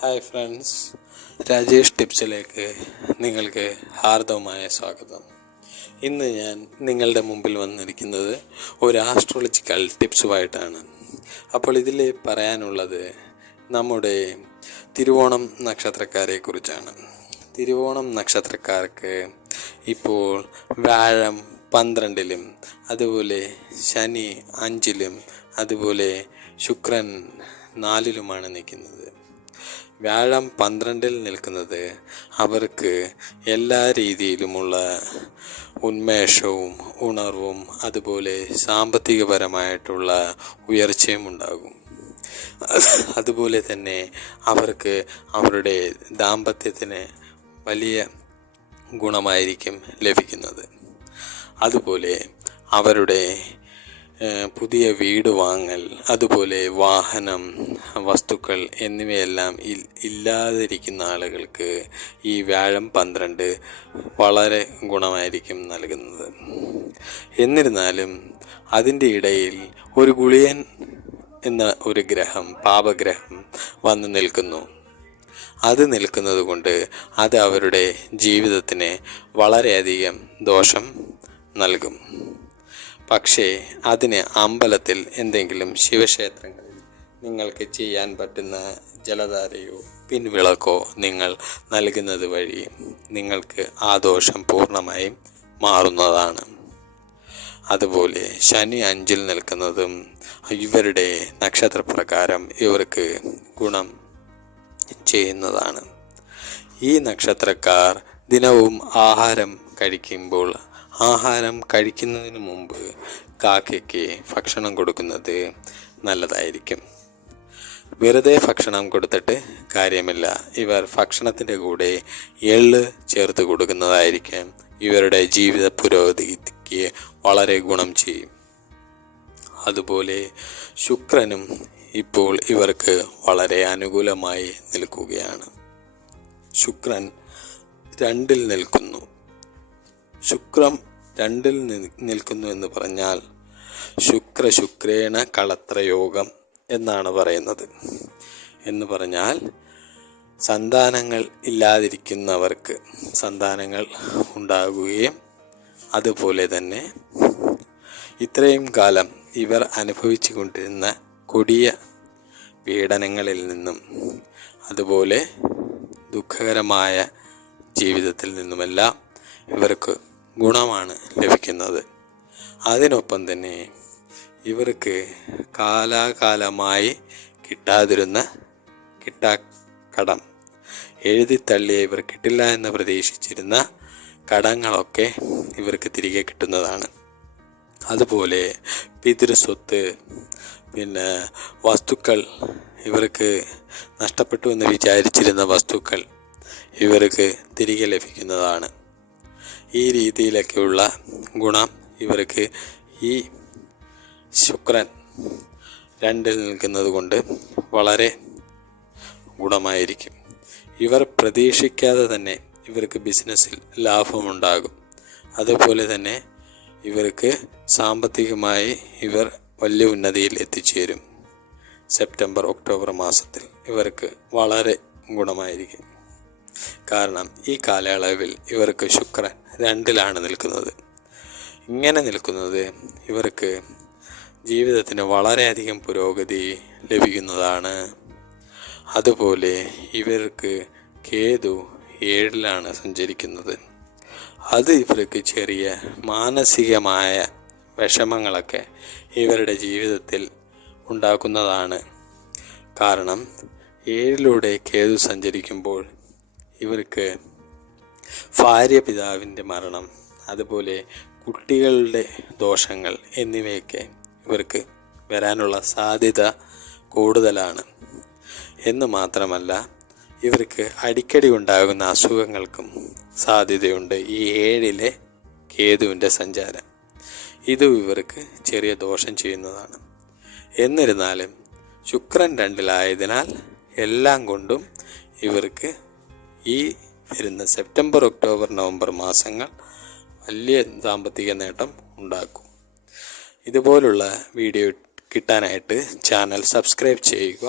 Hi friends Rajesh ടിപ്സിലേക്ക് നിങ്ങൾക്ക് ഹാർദവമായ സ്വാഗതം. ഇന്ന് ഞാൻ നിങ്ങളുടെ മുമ്പിൽ വന്നിരിക്കുന്നത് ഒരു ആസ്ട്രോളജിക്കൽ ടിപ്സുമായിട്ടാണ്. അപ്പോൾ ഇതിൽ പറയാനുള്ളത് നമ്മുടെ തിരുവോണം നക്ഷത്രക്കാരെ കുറിച്ചാണ്. തിരുവോണം നക്ഷത്രക്കാർക്ക് ഇപ്പോൾ വ്യാഴം പന്ത്രണ്ടിലും അതുപോലെ ശനി അഞ്ചിലും അതുപോലെ ശുക്രൻ നാലിലുമാണ് നിൽക്കുന്നത്. വ്യാഴം പന്ത്രണ്ടിൽ നിൽക്കുന്നത് അവർക്ക് എല്ലാ രീതിയിലുമുള്ള ഉന്മേഷവും ഉണർവും അതുപോലെ സാമ്പത്തികപരമായിട്ടുള്ള ഉയർച്ചയും ഉണ്ടാകും. അതുപോലെ തന്നെ അവർക്ക് അവരുടെ ദാമ്പത്യത്തിന് വലിയ ഗുണമായിരിക്കും ലഭിക്കുന്നത്. അതുപോലെ അവരുടെ പുതിയ വീട് വാങ്ങൽ അതുപോലെ വാഹനം വസ്തുക്കൾ എന്നിവയെല്ലാം ഇല്ലാതിരിക്കുന്ന ആളുകൾക്ക് ഈ വ്യാഴം പന്ത്രണ്ട് വളരെ ഗുണമായിരിക്കും നൽകുന്നത്. എന്നിരുന്നാലും അതിന്റെ ഇടയിൽ ഒരു ഗുളിയൻ എന്ന ഒരു ഗ്രഹം പാപഗ്രഹം വന്നു നിൽക്കുന്നു. അത് നിൽക്കുന്നത് കൊണ്ട് അത് അവരുടെ ജീവിതത്തിന് വളരെയധികം ദോഷം നൽകും. പക്ഷേ അതിന് അമ്പലത്തിൽ എന്തെങ്കിലും ശിവക്ഷേത്രങ്ങളിൽ നിങ്ങൾക്ക് ചെയ്യാൻ പറ്റുന്ന ജലധാരയോ പിൻവിളക്കോ നിങ്ങൾ നൽകുന്നത് വഴി നിങ്ങൾക്ക് ആ ദോഷം പൂർണമായും മാറുന്നതാണ്. അതുപോലെ ശനി അഞ്ചിൽ നിൽക്കുന്നതും ഇവരുടെ നക്ഷത്രപ്രകാരം ഇവർക്ക് ഗുണം ചെയ്യുന്നതാണ്. ഈ നക്ഷത്രക്കാർ ദിനവും ആഹാരം കഴിക്കുമ്പോൾ ആഹാരം കഴിക്കുന്നതിന് മുമ്പ് കാക്കയ്ക്ക് ഭക്ഷണം കൊടുക്കുന്നത് നല്ലതായിരിക്കും. വെറുതെ ഭക്ഷണം കൊടുത്തിട്ട് കാര്യമില്ല. ഇവർ ഭക്ഷണത്തിന്റെ കൂടെ എള്ള് ചേർത്ത് കൊടുക്കുന്നതായിരിക്കും ഇവരുടെ ജീവിത പുരോഗതിക്ക് വളരെ ഗുണം ചെയ്യും. അതുപോലെ ശുക്രനും ഇപ്പോൾ ഇവർക്ക് വളരെ അനുകൂലമായി നിൽക്കുകയാണ്. ശുക്രൻ രണ്ടിൽ നിൽക്കുന്നു. ശുക്രം രണ്ടിൽ നിൽക്കുന്നു എന്ന് പറഞ്ഞാൽ ശുക്ര ശുക്രേണ കളത്രയോഗം എന്നാണ് പറയുന്നത്. എന്ന് പറഞ്ഞാൽ സന്താനങ്ങൾ ഇല്ലാതിരിക്കുന്നവർക്ക് സന്താനങ്ങൾ ഉണ്ടാകുകയും അതുപോലെ തന്നെ ഇത്രയും കാലം ഇവർ അനുഭവിച്ചു കൊണ്ടിരുന്ന കൊടിയ പീഡനങ്ങളിൽ നിന്നും അതുപോലെ ദുഃഖകരമായ ജീവിതത്തിൽ നിന്നുമെല്ലാം ഇവർക്ക് ഗുണമാണ് ലഭിക്കുന്നത്. അതിനൊപ്പം തന്നെ ഇവർക്ക് കാലാകാലമായി കിട്ടാതിരുന്ന എഴുതി എഴുതിത്തള്ളിയ ഇവർ കിട്ടില്ല എന്ന് പ്രതീക്ഷിച്ചിരുന്ന കടങ്ങളൊക്കെ ഇവർക്ക് തിരികെ കിട്ടുന്നതാണ്. അതുപോലെ പിതൃസ്വത്ത് പിന്നെ വസ്തുക്കൾ ഇവർക്ക് നഷ്ടപ്പെട്ടു എന്ന് വിചാരിച്ചിരുന്ന വസ്തുക്കൾ ഇവർക്ക് തിരികെ ലഭിക്കുന്നതാണ്. ഈ രീതിയിലൊക്കെയുള്ള ഗുണം ഇവർക്ക് ഈ ശുക്രൻ രണ്ടിൽ നിൽക്കുന്നത് കൊണ്ട് വളരെ ഗുണമായിരിക്കും. ഇവർ പ്രതീക്ഷിക്കാതെ തന്നെ ഇവർക്ക് ബിസിനസ്സിൽ ലാഭമുണ്ടാകും. അതുപോലെ തന്നെ ഇവർക്ക് സാമ്പത്തികമായി ഇവർ വലിയ ഉന്നതിയിൽ എത്തിച്ചേരും. സെപ്റ്റംബർ ഒക്ടോബർ മാസത്തിൽ ഇവർക്ക് വളരെ ഗുണമായിരിക്കും. കാരണം ഈ കാലയളവിൽ ഇവർക്ക് ശുക്രൻ രണ്ടിലാണ് നിൽക്കുന്നത്. ഇങ്ങനെ നിൽക്കുന്നത് ഇവർക്ക് ജീവിതത്തിന് വളരെയധികം പുരോഗതി ലഭിക്കുന്നതാണ്. അതുപോലെ ഇവർക്ക് കേതു ഏഴിലാണ് സഞ്ചരിക്കുന്നത്. അത് ഇവർക്ക് ചെറിയ മാനസികമായ വിഷമങ്ങളൊക്കെ ഇവരുടെ ജീവിതത്തിൽ ഉണ്ടാക്കുന്നതാണ്. കാരണം ഏഴിലൂടെ കേതു സഞ്ചരിക്കുമ്പോൾ ഇവർക്ക് ഭാര്യ പിതാവിന്റെ മരണം അതുപോലെ കുട്ടികളുടെ ദോഷങ്ങൾ എന്നിവയൊക്കെ ഇവർക്ക് വരാനുള്ള സാധ്യത കൂടുതലാണ്. എന്ന് മാത്രമല്ല ഇവർക്ക് അടിക്കടി ഉണ്ടാകുന്ന അസുഖങ്ങൾക്കും സാധ്യതയുണ്ട് ഈ ഏഴിലെ കേതുവിന്റെ സഞ്ചാരം. ഇതും ഇവർക്ക് ചെറിയ ദോഷം ചെയ്യുന്നതാണ്. എന്നിരുന്നാലും ശുക്രൻ രണ്ടിലായതിനാൽ എല്ലാം കൊണ്ടും ഇവർക്ക് ഈ വരുന്ന സെപ്റ്റംബർ ഒക്ടോബർ നവംബർ മാസങ്ങൾ വലിയ സാമ്പത്തിക നേട്ടം ഉണ്ടാക്കും. ഇതുപോലുള്ള വീഡിയോ കിട്ടാനായിട്ട് ചാനൽ സബ്സ്ക്രൈബ് ചെയ്യുക.